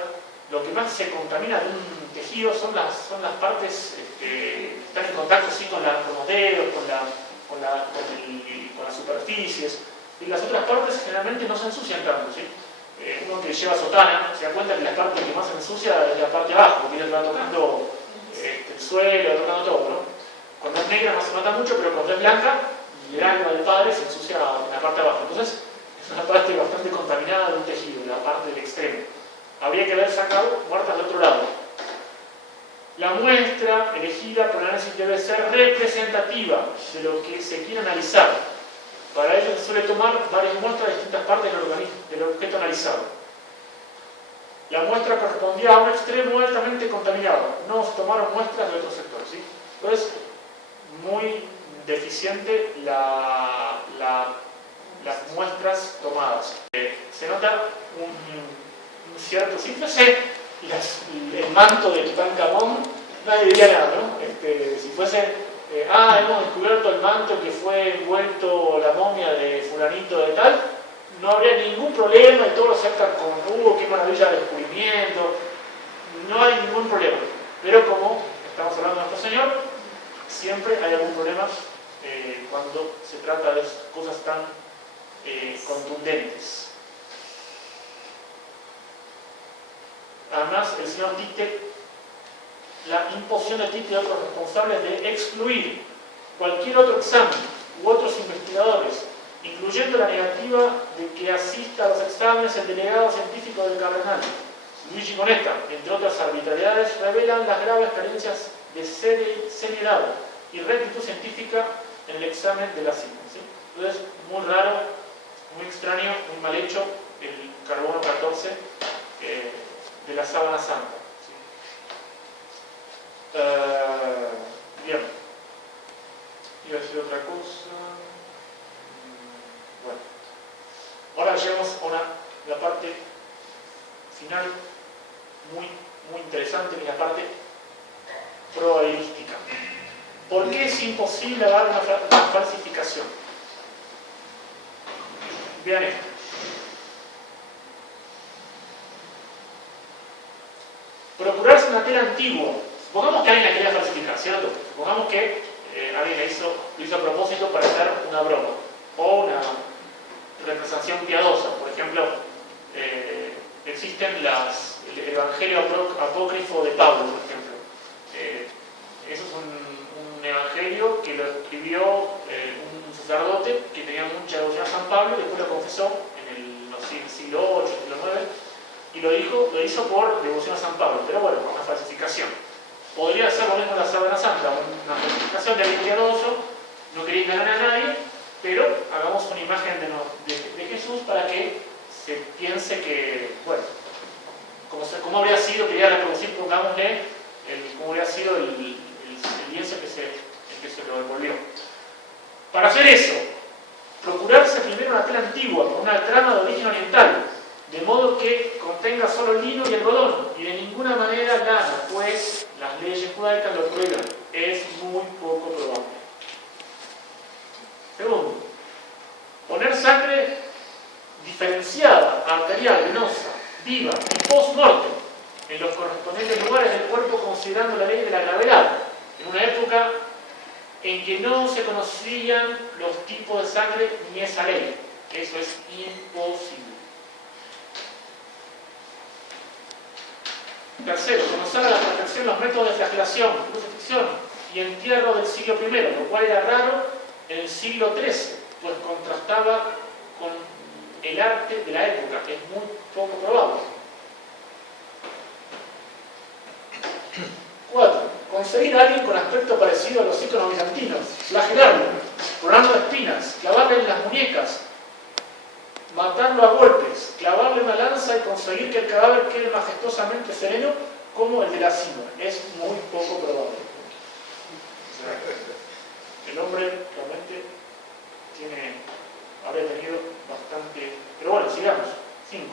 lo que más se contamina de un tejido son las partes que están en contacto ¿sí? con los dedos, con las superficies, y las otras partes generalmente no se ensucian tanto. ¿Sí? Uno que lleva sotana se da cuenta que la parte que más se ensucia es la parte de abajo, porque va tocando el suelo, va tocando todo. ¿No? Cuando es negra no se nota mucho, pero cuando es blanca, el alma del padre se ensucia en la parte de abajo. Entonces es una parte bastante contaminada de un tejido, la parte del extremo. Habría que haber sacado muertas del otro lado. La muestra elegida por el análisis debe ser representativa de lo que se quiere analizar. Para ello se suele tomar varias muestras de distintas partes del objeto analizado. La muestra correspondía a un extremo altamente contaminado. No se tomaron muestras de otros sectores, ¿sí? Entonces, muy deficiente las muestras tomadas. Se nota un cierto... Si fuese el manto de Tutankamón, nadie diría nada, ¿no? Si fuese... hemos descubierto el manto que fue envuelto la momia de fulanito de tal, no habría ningún problema y todos lo aceptan como, qué maravilla de descubrimiento, no hay ningún problema. Pero como estamos hablando de nuestro Señor, siempre hay algún problema cuando se trata de cosas tan contundentes. Además, el señor Tite, la imposición de Tite y otros responsables de excluir cualquier otro examen u otros investigadores, incluyendo la negativa de que asista a los exámenes el delegado científico del Cardenal, Luigi Bonetta, entre otras arbitrariedades, revelan las graves carencias de seriedad y rectitud científica en el examen de la ciencia, ¿sí? Entonces, muy raro, muy extraño, muy mal hecho el carbono 14 de la sábana santa. ¿Sí? Bien. Iba a decir otra cosa. Bueno. Ahora llegamos a la parte final, muy interesante, que es la parte probabilística. ¿Por qué es imposible dar una falsificación? Vean esto. Procurarse una tela antigua. Supongamos que alguien la quería falsificar, ¿cierto? Supongamos que alguien lo hizo a propósito para hacer una broma o una representación piadosa. Por ejemplo, existen el Evangelio apócrifo de Pablo, por ejemplo. Eso es un evangelio que lo escribió un sacerdote que tenía mucha devoción a San Pablo y después lo confesó en el siglo VIII, siglo IX, y lo hizo por devoción a San Pablo, pero bueno, una falsificación. Podría ser lo mismo en la Sábana Santa, una falsificación de alguien piadoso, no quería engañar a nadie, pero hagamos una imagen de Jesús para que se piense que, bueno, como habría sido, quería reproducir, pongámosle, cómo habría sido el lienzo que se lo envolvió. Para hacer eso, procurarse primero una tela antigua con una trama de origen oriental, de modo que contenga solo lino y algodón, y de ninguna manera lana, pues las leyes judaicas lo prohíben. Es muy poco probable. Segundo, poner sangre diferenciada, arterial, venosa, viva y post-mortem en los correspondientes lugares del cuerpo, considerando la ley de la gravedad, en una época en que no se conocían los tipos de sangre ni esa ley. Eso es imposible. Tercero, conocer a la perfección los métodos de flagelación, crucifixión y entierro del siglo I, lo cual era raro en el siglo XIII, pues contrastaba con el arte de la época. Es muy poco probable. 4. Conseguir a alguien con aspecto parecido a los íconos bizantinos, flagelarlo, coronarlo de espinas, clavarle en las muñecas, matarlo a golpes, clavarle una lanza y conseguir que el cadáver quede majestuosamente sereno como el de la cima. Es muy poco probable. O sea, el hombre realmente habría tenido bastante... Pero bueno, sigamos. 5.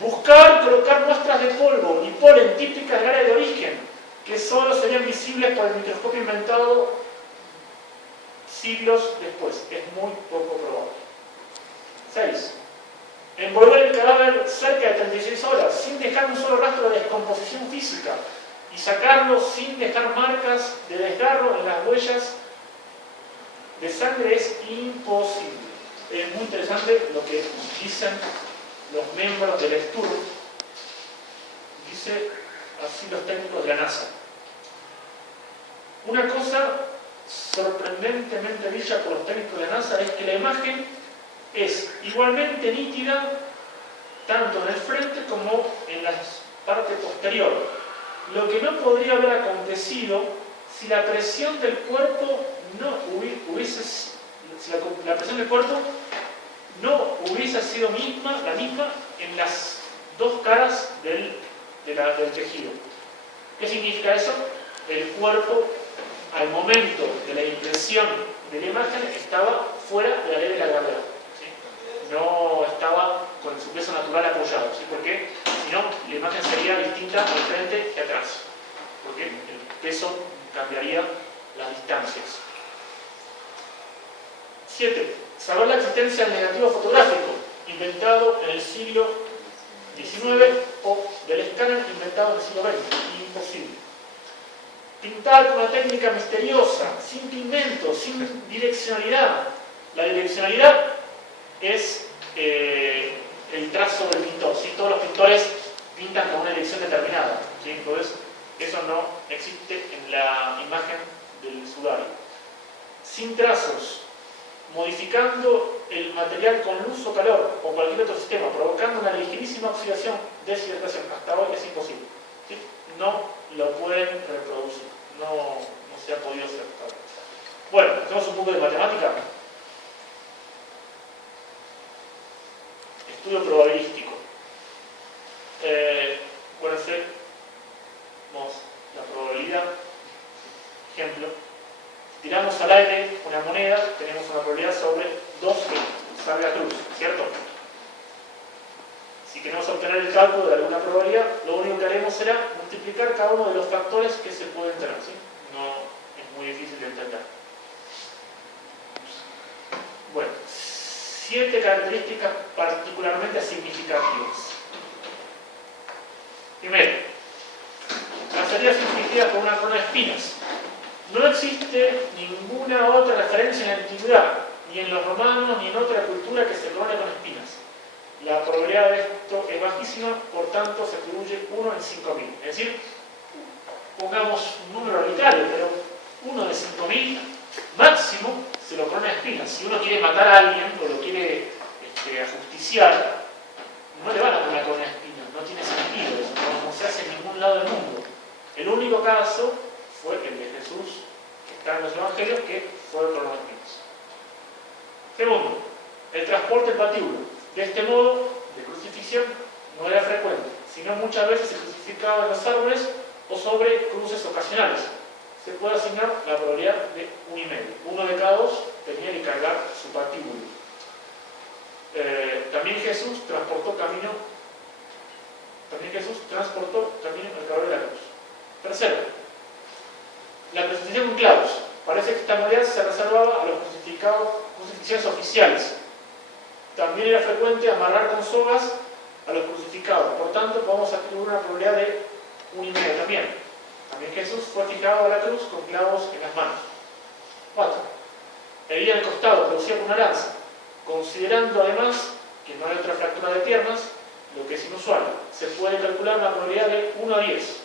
Buscar colocar muestras de polvo y polen típicas del área de origen, que solo serían visibles por el microscopio inventado siglos después. Es muy poco probable. 6. Envolver el cadáver cerca de 36 horas, sin dejar un solo rastro de descomposición física, y sacarlo sin dejar marcas de desgarro en las huellas de sangre es imposible. Es muy interesante lo que dicen los miembros del STUR. Dice así los técnicos de la NASA. Una cosa sorprendentemente dicha por los técnicos de la NASA es que la imagen es igualmente nítida tanto en el frente como en la parte posterior. lo que no podría haber acontecido si la presión del cuerpo no hubiese sido la misma en las dos caras del tejido. ¿Qué significa eso? El cuerpo, al momento de la impresión de la imagen, estaba fuera de la ley de la gravedad, ¿sí? No estaba con su peso natural apoyado, ¿sí? Porque si no, la imagen sería distinta al frente que atrás, porque el peso cambiaría las distancias. 7. Saber la existencia del negativo fotográfico, inventado en el siglo XIX, o del escáner inventado en el siglo XX. Imposible. Pintar con una técnica misteriosa, sin pigmento, sin direccionalidad. La direccionalidad es el trazo del pintor, ¿sí? Todos los pintores pintan con una dirección determinada, ¿sí? Entonces, eso no existe en la imagen del sudario. Sin trazos, modificando el material con luz o calor o cualquier otro sistema, provocando una ligerísima oxidación, deshidratación. Hasta hoy es imposible, ¿sí? No lo pueden reproducir, no se ha podido hacer. Bueno, hacemos un poco de matemática. Estudio probabilístico. Acuérdense, la probabilidad. Ejemplo, si tiramos al aire una moneda, tenemos una probabilidad sobre 2 que salga cruz, ¿cierto? Si queremos obtener el cálculo de alguna probabilidad, lo único que haremos será multiplicar cada uno de los factores que se pueden tener, ¿sí? No es muy difícil de entender. Bueno, 7 características particularmente significativas. Primero, las heridas infligidas por una corona de espinas. No existe ninguna otra referencia en la antigüedad, ni en los romanos, ni en otra cultura que se corone con espinas. La probabilidad de esto es bajísima, por tanto se atribuye 1 en 5.000. Es decir, pongamos un número arbitrario, pero 1 de 5.000 máximo se lo corona de espinas. Si uno quiere matar a alguien o lo quiere ajusticiar, no le van a poner una corona de espinas, no tiene sentido eso, no se hace en ningún lado del mundo. El único caso fue el de Jesús, que está en los evangelios, que fue el corona de espinas. Segundo, el transporte del patíbulo. De este modo, de crucifixión no era frecuente, sino muchas veces se crucificaba en los árboles o sobre cruces ocasionales. Se puede asignar la probabilidad de 1,5. Uno de cada dos tenía que cargar su patíbulo. También Jesús transportó camino al Calvario de la cruz. Tercero, la crucifixión con clavos. Parece que esta modalidad se reservaba a los crucifixiones oficiales. También era frecuente amarrar con sogas a los crucificados. Por tanto, podemos atribuir una probabilidad de 1,5 también. También Jesús fue fijado a la cruz con clavos en las manos. 4. Herida en el costado producida por una lanza. Considerando además que no hay otra fractura de piernas, lo que es inusual, se puede calcular una probabilidad de 1 a 10.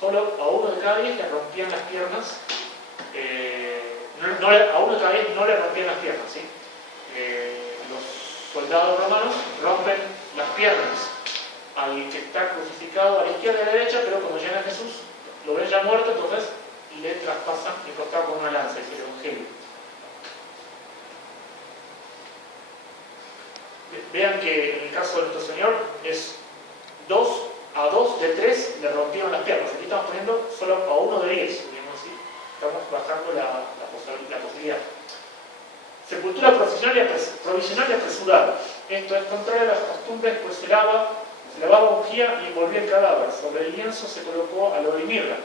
Solo a 1 de cada 10 le rompían las piernas. A 1 de cada 10 no le rompían las piernas, ¿sí? Los soldados romanos rompen las piernas al que está crucificado a la izquierda y a la derecha, pero cuando llegan a Jesús lo ven ya muerto, entonces le traspasan el costado con una lanza, es el evangelio. Vean que en el caso de nuestro Señor es 2 a 2 de 3 le rompieron las piernas. Aquí estamos poniendo solo a 1 de 10, podríamos decir. Estamos bajando la posibilidad. Sepultura provisional y apresurada. Esto es contrario a las costumbres, pues se lavaba ungía y envolvía el cadáver. Sobre el lienzo se colocó aloe y mirra.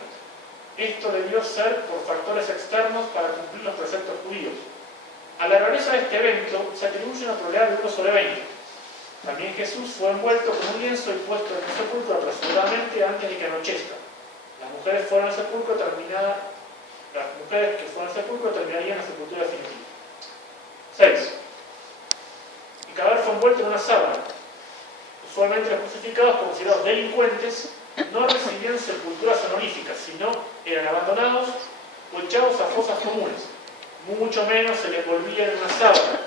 Esto debió ser por factores externos para cumplir los preceptos judíos. A la rareza de este evento se atribuye una probabilidad de 1 sobre 20. También Jesús fue envuelto con un lienzo y puesto en el sepulcro apresuradamente antes de que anochezca. Las mujeres que fueron al sepulcro terminarían la sepultura definitiva. 6. El cadáver fue envuelto en una sábana. Usualmente los crucificados, considerados delincuentes, no recibían sepulturas honoríficas, sino eran abandonados o echados a fosas comunes. Mucho menos se les envolvía en una sábana.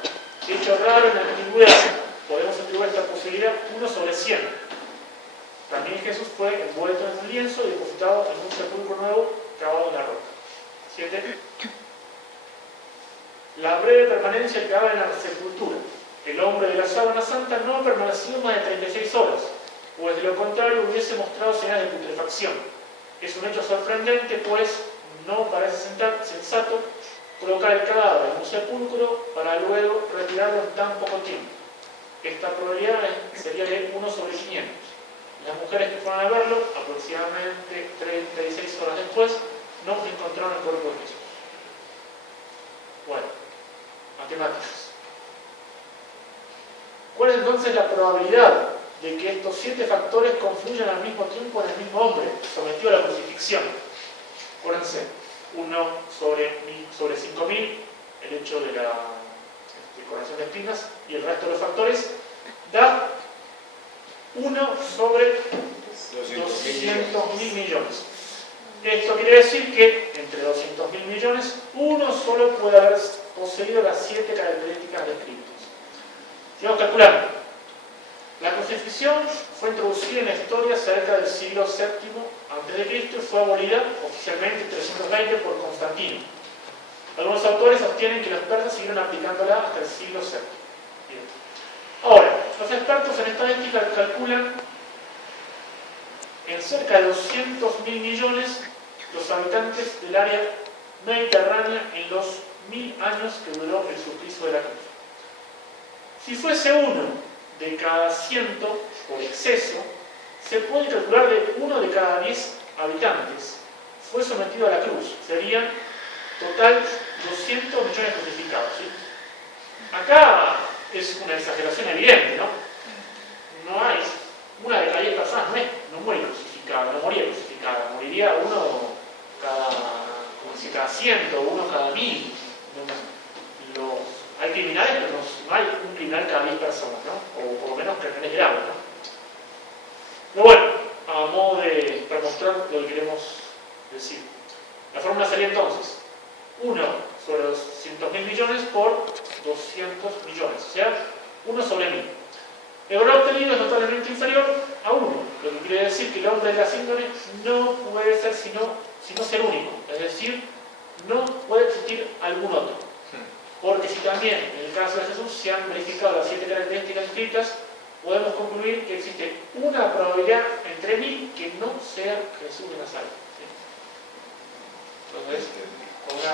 Hecho raro en la antigüedad. Podemos atribuir esta posibilidad 1 sobre 100. También Jesús fue envuelto en el lienzo y depositado en un sepulcro nuevo cavado en la roca. 7. La breve permanencia que quedaba en la sepultura. El hombre de la sábana santa no ha permanecido más de 36 horas, pues de lo contrario hubiese mostrado señales de putrefacción. Es un hecho sorprendente, pues no parece sensato colocar el cadáver en un sepulcro para luego retirarlo en tan poco tiempo. Esta probabilidad sería de 1 sobre 500. Las mujeres que fueron a verlo, aproximadamente 36 horas después, no encontraron el cuerpo de Jesús. Bueno, matemáticas. ¿Cuál es entonces la probabilidad de que estos 7 factores confluyan al mismo tiempo en el mismo hombre, sometido a la crucifixión? Acuérdense, 1 sobre 5000, el hecho de la coronación de espinas, y el resto de los factores, da 1 sobre 200.000 millones. Esto quiere decir que entre 200.000 millones, uno solo puede haber poseído las 7 características descritas. Sigamos calculando. La crucifixión fue introducida en la historia cerca del siglo VII a.C. y fue abolida oficialmente en 320 por Constantino. Algunos autores sostienen que los persas siguieron aplicándola hasta el siglo VII. Bien. Ahora, los expertos en estadística calculan en cerca de 200.000 millones los habitantes del área mediterránea en los 1000 años que duró el suplicio de la cruz. Si fuese uno de cada 100 por exceso, se puede calcular de 1 de cada 10 habitantes fue sometido a la cruz. Serían total 200 millones crucificados. ¿Sí? Acá es una exageración evidente, ¿no? No hay, una de cada 10 personas no muere crucificada, no moría crucificada, moriría uno cada, como si cada 100, uno cada 1000. Hay criminales, pero no hay un criminal cada 10 personas, ¿no? O por lo menos criminales graves, ¿no? Pero bueno, a modo para mostrar lo que queremos decir. La fórmula sería entonces 1 sobre 200.000 millones por 200 millones, o sea, 1 sobre 1000. El valor obtenido es notablemente inferior a 1, lo que quiere decir que el hombre de la síndrome no puede ser sino ser único, es decir, no puede existir algún otro. Porque si también en el caso de Jesús se han verificado las 7 características descritas, podemos concluir que existe una probabilidad entre 1000 que no sea Jesús de Nazaret. ¿Sí? Entonces, con un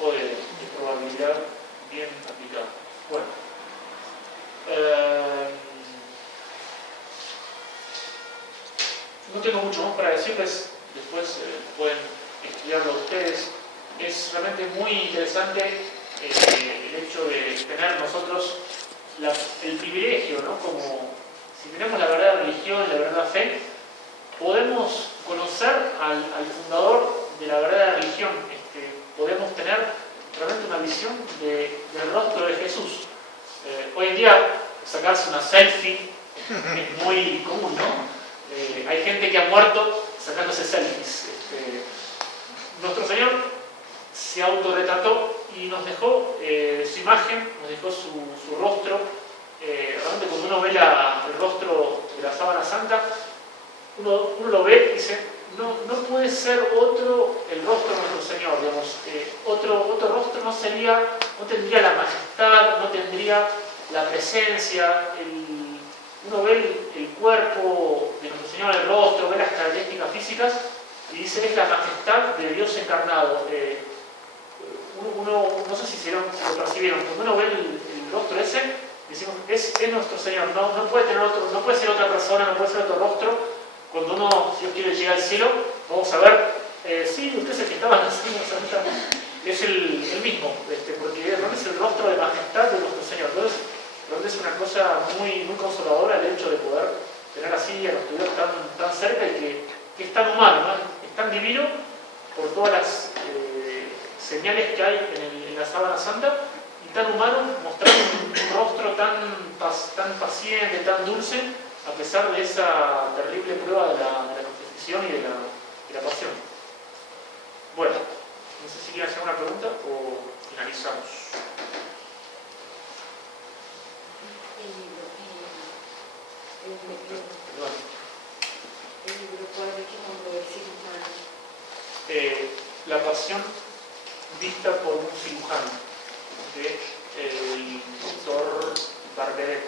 poco de probabilidad bien aplicada. Bueno. No tengo mucho más para decirles, después pueden estudiarlo ustedes. Es realmente muy interesante el hecho de tener nosotros el privilegio, ¿no? Como si tenemos la verdadera religión y la verdadera fe, podemos conocer al fundador de la verdadera religión. Podemos tener realmente una visión del rostro de Jesús. Hoy en día sacarse una selfie es muy común, ¿no? Hay gente que ha muerto sacándose selfies. Nuestro Señor se autorretrató y nos dejó su imagen, nos dejó su rostro. Realmente cuando uno ve el rostro de la sábana santa, uno lo ve y dice, no puede ser otro el rostro de nuestro Señor, digamos. Otro rostro no tendría la majestad, no tendría la presencia. Uno ve el cuerpo de nuestro Señor, el rostro, ve las características físicas y dice, es la majestad de Dios encarnado. No sé si lo percibieron, cuando uno ve el rostro ese, decimos, es nuestro Señor, no puede tener otro, no puede ser otra persona, no puede ser otro rostro. Cuando uno, si Dios quiere, llegar al cielo, vamos a ver, sí, usted es el que estaba en la Santa, es el mismo, porque realmente es el rostro de majestad de nuestro Señor. Entonces, realmente es una cosa muy, muy consoladora el hecho de poder tener así a nuestro Dios tan cerca y que es tan humano, ¿no? Es tan divino por todas las señales que hay en la sábana santa, y tan humano, mostrando un rostro tan paciente, tan dulce, a pesar de esa terrible prueba de la crucifixión y de la pasión. Bueno, no sé si quieren hacer una pregunta o finalizamos. Perdón. la Pasión vista por un cirujano, del doctor Barberet.